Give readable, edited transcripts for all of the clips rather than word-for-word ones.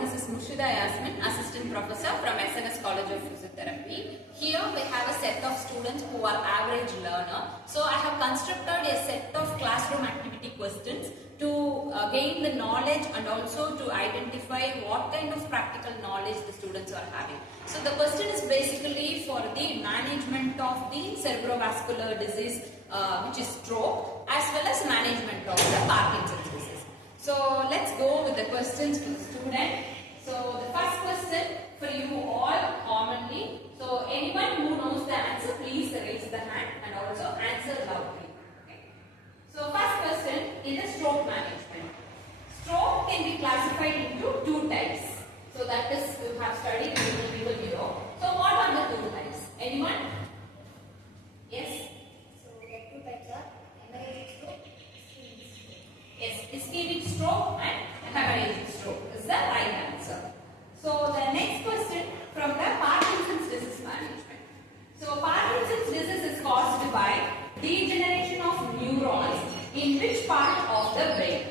This is Murshida Yasmin, Assistant Professor from SNS College of Physiotherapy. Here we have a set of students who are average learner. So I have constructed a set of classroom activity questions to gain the knowledge and also to identify what kind of practical knowledge the students are having. So the question is basically for the management of the cerebrovascular disease which is stroke, as well as management of the Parkinson's disease. So let's go with the questions to the student. So the first question for you all commonly. So anyone who knows the answer, please raise the hand and also answer loudly. Okay. So first question in the stroke management. Stroke can be classified into two types. So that is, you have studied in the video. So what are the two types? Anyone? Yes. So the two types are hemorrhagic stroke. Yes, ischemic stroke and hemorrhagic stroke is the right answer. So the next question from the Parkinson's disease management. So Parkinson's disease is caused by degeneration of neurons in which part of the brain?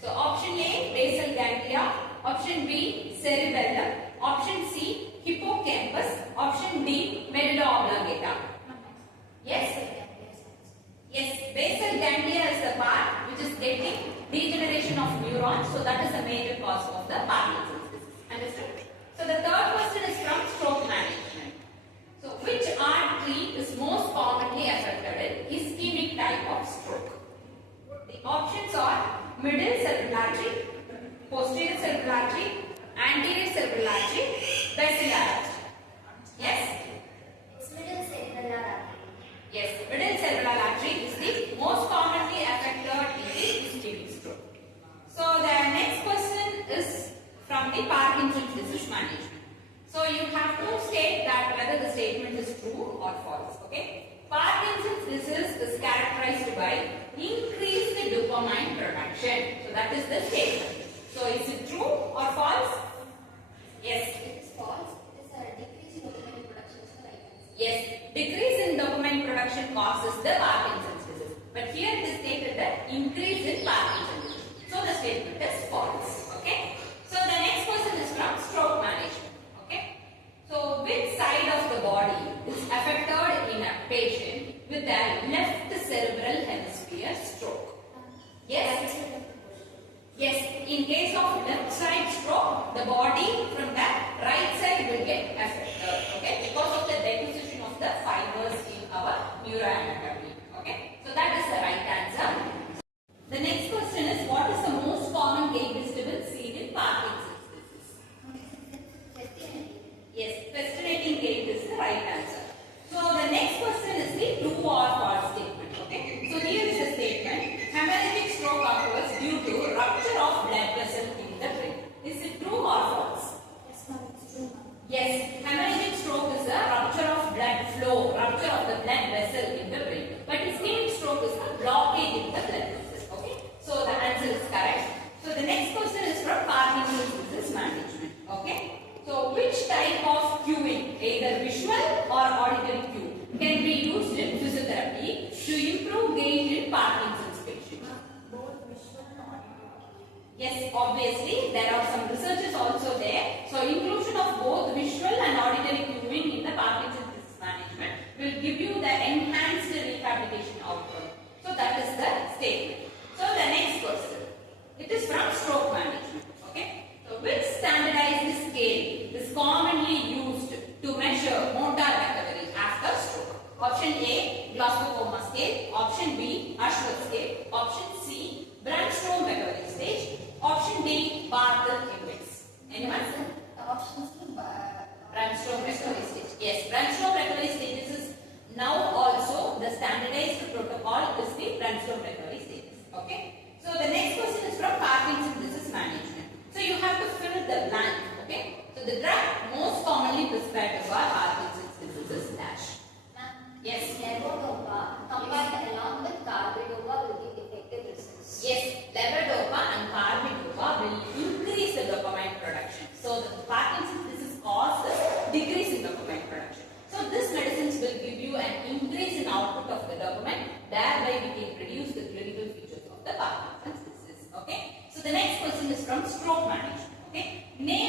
So option A, basal ganglia, option B, cerebellum, option C, hippocampus, option D, medulla oblongata. Yes? Yes, basal ganglia is the part which is getting degeneration of neurons. So that is the major cause of the Parkinson's disease. Understood? So the third question is from stroke management. So which artery is most commonly affected in ischemic type of stroke? The options are middle cerebral artery, posterior cerebral artery, anterior cerebral artery, basilar artery. Yes? It's middle cerebral artery. Yes, middle cerebral artery is the most commonly affected in the ischemic stroke. So the next question is from the Parkinson's disease management. So you have to state that whether the statement is true or false. Okay? Parkinson's disease is characterized by increased dopamine production. So that is the statement. So is it true or false? Yes. It is false. It is a decrease in dopamine production is the right answer. Yes, decrease in dopamine production causes the Parkinson's disease. But here it is stated that increase in Parkinson's disease. So the statement is false. Okay. So the next question is from stroke management. Okay. So which side of the body is affected in a patient with a left cerebral hemisphere stroke? Yes. Yes. In case of left side stroke, the body from the right side will get affected. Okay. Because of the deposition of the fibers in our neuroanatomy. Okay. So that is the right answer. The next question is, what is the most common gait disturbance seen in Parkinson's disease? Yes, fascinating gait is the right answer. So the next question is the true or false statement. Okay. So here is the statement: hemorrhagic stroke occurs due to rupture of blood vessel in the brain. Is it true or false? Yes, ma'am. It's true, ma'am. Yes, hemorrhagic stroke is a rupture of blood flow, rupture of the blood vessel in the brain. But ischemic stroke is a blockage in the blood vessel. Okay, so the answer is correct. So the next question is from Parkinson's disease management. Okay, so which type of cueing, either visual or auditory cue, can be used in physiotherapy to improve gain in Parkinson's patients? Both visual and auditory. Yes, obviously there are some researches also there. So inclusion of both visual and auditory cueing in the Parkinson's disease management will give you the enhanced rehabilitation outcome. So that is the statement. So the next question, it is from stroke management. Okay. So which standardized scale is commonly used to measure motor recovery after stroke? Option A, Glasgow Coma scale. Option B, Ashworth scale. Option C, Brandstrom recovery stage. Option D, Bartle index. Anyone? The options to Brandstrom recovery stage. Yes, Brandstrom recovery stages is now also the standardized protocol is the Brandstrom recovery stages. Okay. So the next question is from Parkinson's disease management. So you have to fill the blank. Okay. So the drug most commonly prescribed for Parkinson's disease is dash. Ma'am. Yes. Levodopa combined along with carbidopa will give effective results. Yes, levodopa and carbidopa will increase the dopamine production. So the Parkinson's disease causes decrease in dopamine production. So these medicines will give you an increase in output of the dopamine. Thereby we can reduce the clinical features of the Parkinson's disease. Okay. So the next question is from stroke management. Okay. Name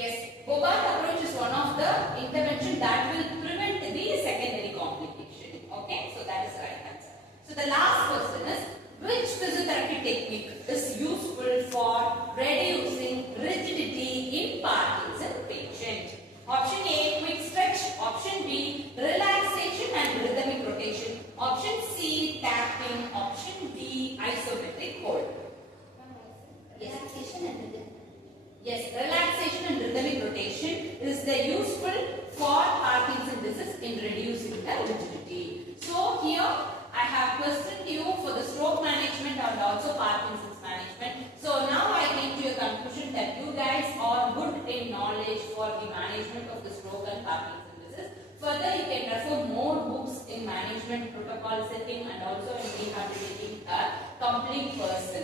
Yes, Bobart approach is one of the intervention that will prevent the secondary complication. Okay, so that is the right answer. So the last question is, which physiotherapy technique is useful for reducing rigidity in Parkinson patient? Option A, quick stretch. Option B, relaxation and rhythmic rotation. Option C, tapping. Option D, isometric hold. Relaxation and rhythm. Yes, relaxation and rhythmic rotation is the useful for Parkinson disease in reducing the rigidity. So here I have questioned you for the stroke management and also Parkinson's management. So now I came to a conclusion that you guys are good in knowledge for the management of the stroke and Parkinson disease. Further, you can refer more books in management protocol setting and also in rehabilitating a complete person.